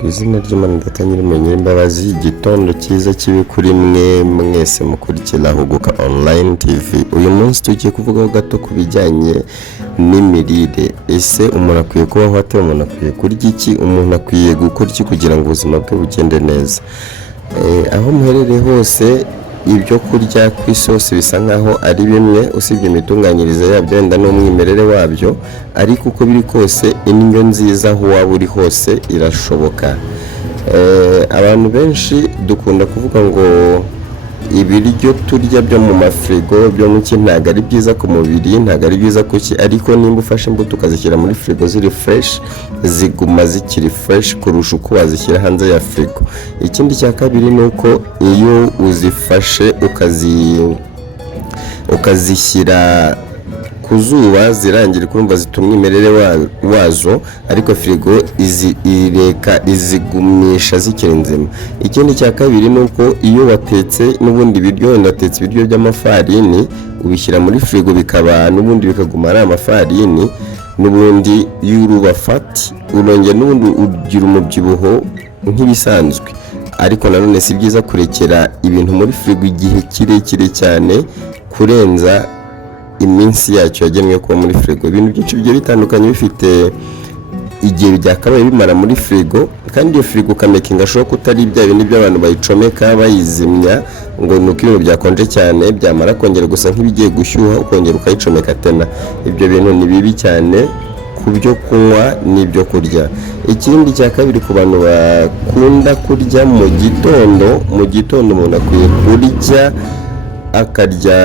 ku izina ry'Imana Data nyir'impuhwe imbabazi. Igitondo cyiza kibi kuri mwe mwese mukurikira Huguka Online TV. Uyu munsi tugiye kuvugaho gato ku bijyanye n'imirire. Ese umuntu akwiye kubaho ate? Umuntu akwiye kurya iki? Umuntu akwiye gukora iki kugira ngo ubuzima bwe bugende neza? Aho muherereye hose, ibyo kurya ku isosi bisa nkaho ari bimwe, usibye imitunganyirize yabyo wenda n'umwimerere wabyo, ariko uko biri kose indyo nziza aho waba uri hose irashoboka. Abantu benshi dukunda kuvuga ngo ibiryo turya byo mu mafrigo byo muki ntago ari byiza ku mubiri, ntago ari byiza kuki, ariko nimba ufashe imbuto ukazishyira muri frigo ziri fresh, ziguma zikiri fresh kurusha uko wazishyira hanze ya frigo. Ikindi cya kabiri ni uko iyo uzifashe ukazishyira ku zuba zirangira kumva zitumwa imerere wazo, ariko frigo izigumisha zikiri nzima. Ikindi cya kabiri ni uko iyo watetse n'ubundi biryo, wenda watetse ibiryo by'amafarini ubishyira muri frigo bikaba n'ubundi bikaguma ari amafarini, n'ubundi yuruba fat, urongera n'ubundi ugira umubyibuho nk'ibisanzwe. Ariko nanone si byiza kurekera ibintu muri frigo igihe kirekire cyane kurenza iminsi yacyo yagenwe kuba muri frigo. Ibintu byinshi bigiye bitandukanye bifite igihe byakabaye bimara muri frigo, kandi iyo frigo ukamekinga shoka utari bya bintu by'abantu bayicomeka bayizimya ngo nuko ibintu byakonje cyane byamara kongera gusa nk'ibigiye gushyuha ukongera ukayicomeka tena. Ibyo bintu ni bibi cyane ku byo kunywa n'ibyo kurya. Ikindi cya kabiri, ku bantu bakunda kurya mu gitondo umuntu akwiye kurya akarya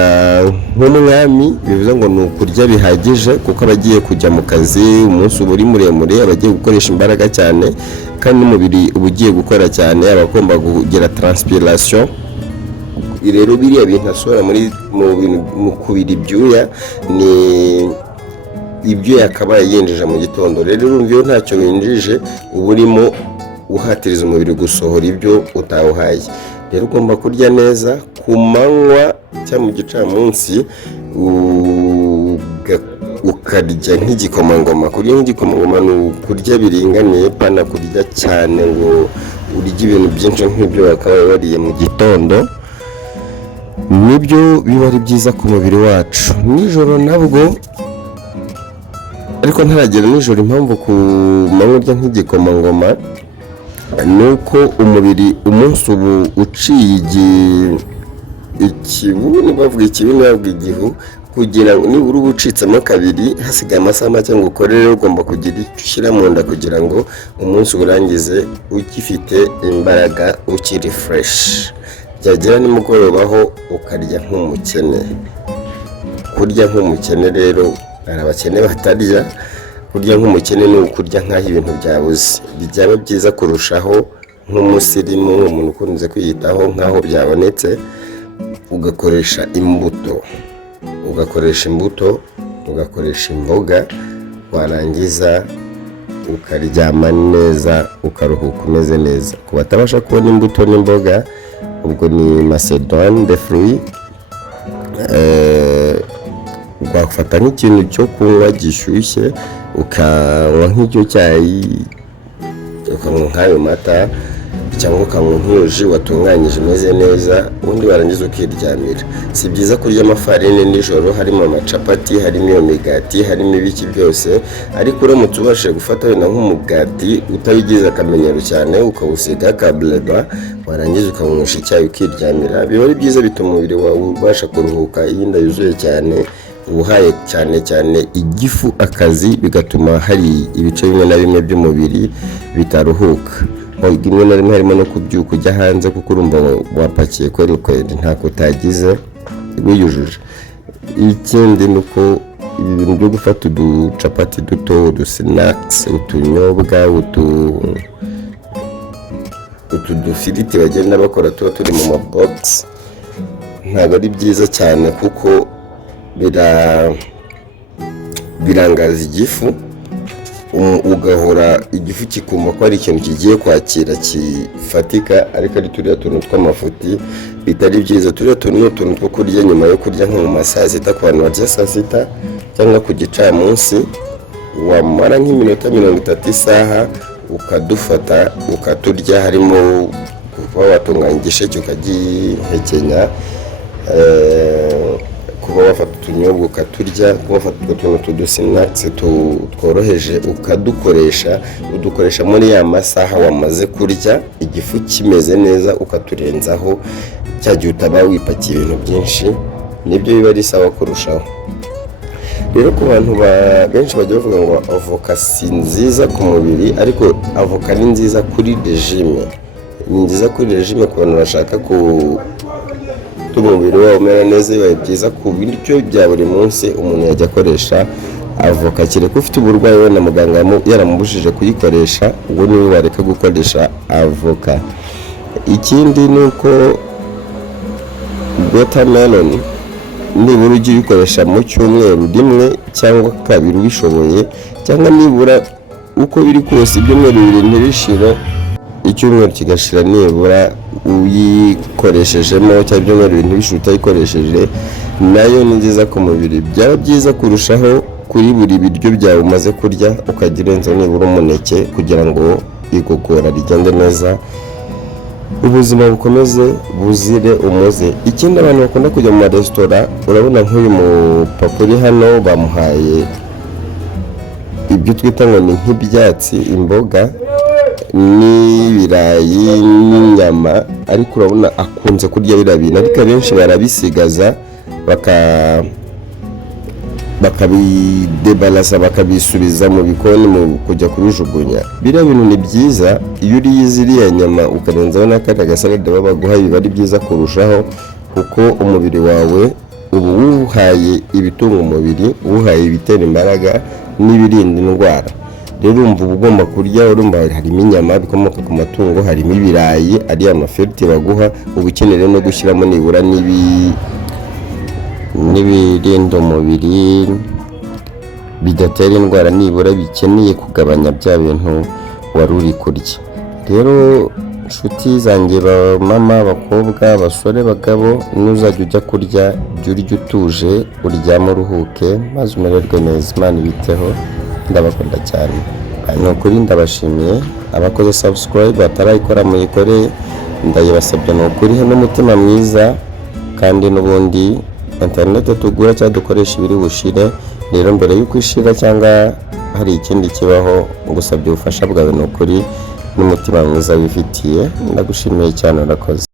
nk'umwami, bivuze ngo ni ukurya bihagije, kuko abagiye kujya mu kazi umunsi uba uri muremure, abagiye gukoresha imbaraga cyane, kandi n'umubiri uba ugiye gukora cyane, abagomba kugira transpiration. Rero biriya bintu asohora mu kubira ibyuya ni ibyo yakabaye yinjije mu gitondo. Rero urumva iyo ntacyo winjije uba urimo uhatiriza umubiri gusohora ibyo utawuhaye. Rero ugomba kurya neza ku manywa cyangwa mu gicamunsi, ukarya nk'igikomangoma. Kurya nk'igikomangoma ni ukurya biringaniye, pana kurya cyane ngo urye ibintu byinshi nk'ibyo bakaba bariye mu gitondo. Nibyo biba ari byiza ku mubiri wacu. Nijoro nabwo, ariko ntaragera nijoro, impamvu ku manywa urya nk'igikomangoma nuko umubiri umunsi ubu uciye ikibuni, bavuga ikibuni bavuga igihu, kugira ngo nibura uba ucitsemo kabiri hasigaye amasaha make ngo ukorere, ugomba kugira icyo ushyira mu nda kugira ngo umunsi urangize ugifite imbaraga, ukiri fresh. Byagera nimugorobaho ukarya nk'umukene. Kurya nk'umukene rero, hari abakene batarya. Kurya nk'umukene ni ukurya nk'aho ibintu byabuze. Byaba byiza kurushaho nk'umusirimu, umuntu ukunze kwiyitaho nk'aho byabonetse, ugakoresha imbuto, ugakoresha imboga, warangiza ukaryama neza, ukaruhuka umeze neza. Ku batabasha kubona imbuto n'imboga, ubwo ni macédoine de fruits. Ugafata nk'ikintu cyo kunywa gishyushye, ukanywa nk'icyo cyayi, ukanywa nk'ayo mata, cyangwa ukanywa nk'uji watunganyije umeze neza, ubundi warangiza ukiryamira. Si byiza kurya amafarini nijoro, harimo amacapati, harimo iyo migati, harimo ibiki byose. Ariko uramutse ubashije gufata wenda nk'umugati utabigize akamenyero cyane, ukawusiga kableba, warangiza ukanywesha icyayi ukiryamira, biba ari byiza, bituma umubiri wawe ubasha kuruhuka. Iyo inda yuzuye cyane uhaye cyane igifu akazi, bigatuma hari ibice bimwe na bimwe by'umubiri bitaruhuka. Rimwe na rimwe harimo no kubyuka ujya hanze, kuko urumva wapakiye kweri ntako utagize wiyujuje. Ikindi ni uko ibintu byo gufata uducapati duto, udusnacks, utunyobwa, utudufiriti bagenda bakora tuba turi mu mabox, ntabwo ari byiza cyane, kuko birangaza igifu, ugahora igifu kikumva ko ari ikintu kigiye kwakira kifatika, ariko ari turiya tuntu tw'amafuti bitari byiza. Turiya tuntu ni utuntu two kurya nyuma yo kurya nko mu masaa sita, ku bantu barya saa sita cyangwa ku gicamunsi, wamara nk'iminota 30 isaha ukadufata ukaturya, harimo kuba watunganya igisheke ukagihekenya, kuba wafata utunyobwa ukaturya, kuba wafata utuntu tudusinakisi tworoheje udukoresha muri ya masaha wamaze kurya, igifu kimeze neza, ukaturenzaho cya gihe utaba wipakiye ibintu byinshi, nibyo biba ari sawa kurushaho. Rero ku bantu benshi bajya bavuga ngo avoka si nziza ku mubiri, ariko avoka ni nziza kuri regime. Ni nziza kuri regime ku bantu bashaka gutuma umubiri wabo umera neza. Bibaye byiza ku biryo bya buri munsi umuntu yajya akoresha avoka, kereka ufite uburwayi we na muganga yaramubujije kuyikoresha, ubwo niwe wareka gukoresha avoka. Ikindi ni uko watermelon nibura ujye ubikoresha mu cyumweru rimwe cyangwa kabiri ubishoboye, cyangwa nibura uko biri kose ibyumweru 2 ntibishire, icyumweru kigashira nibura uyikoreshejemo, cyangwa ibyumweru 2 ntibishire utayikoresheje, nayo ni nziza ku mubiri. Byaba byiza kurushaho kuri buri biryo byawe umaze kurya ukagira nibura umuneke, kugira ngo igogora rigende neza, ubuzima bukomeze buzire umuze. Ikindi abantu bakunda kujya mu maresitora, urabona nk'uyu mupapa uri hano bamuhaye ibyo twita ngo ni nk'ibyatsi, imboga n'ibirayi n'inyama, ariko urabona akunze kurya biriya bintu, ariko abenshi barabisigaza bakabidebalasa bakabisubiza mu bikoni mu kujya kubijugunya. Biriya bintu ni byiza, iyo uriye ziriya nyama ukarenzaho n'akandi gasalade babaguha, biba ari byiza kurushaho, kuko umubiri wawe uba wuhaye ibitunga umubiri, wuhaye ibitera imbaraga n'ibirinda indwara. Rero urumva uba ugomba kurya, urumva harimo inyama bikomoka ku matungo, harimo ibirayi, ariya mafiriti baguha, uba ukeneye no gushyiramo nibura n'ibirinda umubiri bidatera indwara, nibura bikeneye kugabanya bya bintu wari uri kurya. Rero inshuti zanjye, mama, abakobwa, abasore, bagabo, nuzajya ujya kurya jya urya utuje, uryame uruhuke, maze umererwe neza. Imana ibiteho, ndabakunda cyane. Ni ukuri ndabashimiye, abakoze subscribe batarayikora muyikore, ndayibasabye ni ukuri n'umutima mwiza, kandi n'ubundi internet tugura cyangwa dukoresha ibiri bushire. Rero mbere y'uko ishira cyangwa hari ikindi kibaho, ngusabye ubufasha bwawe ni ukuri n'umutima mwiza wifitiye. Ndagushimiye cyane, urakoze.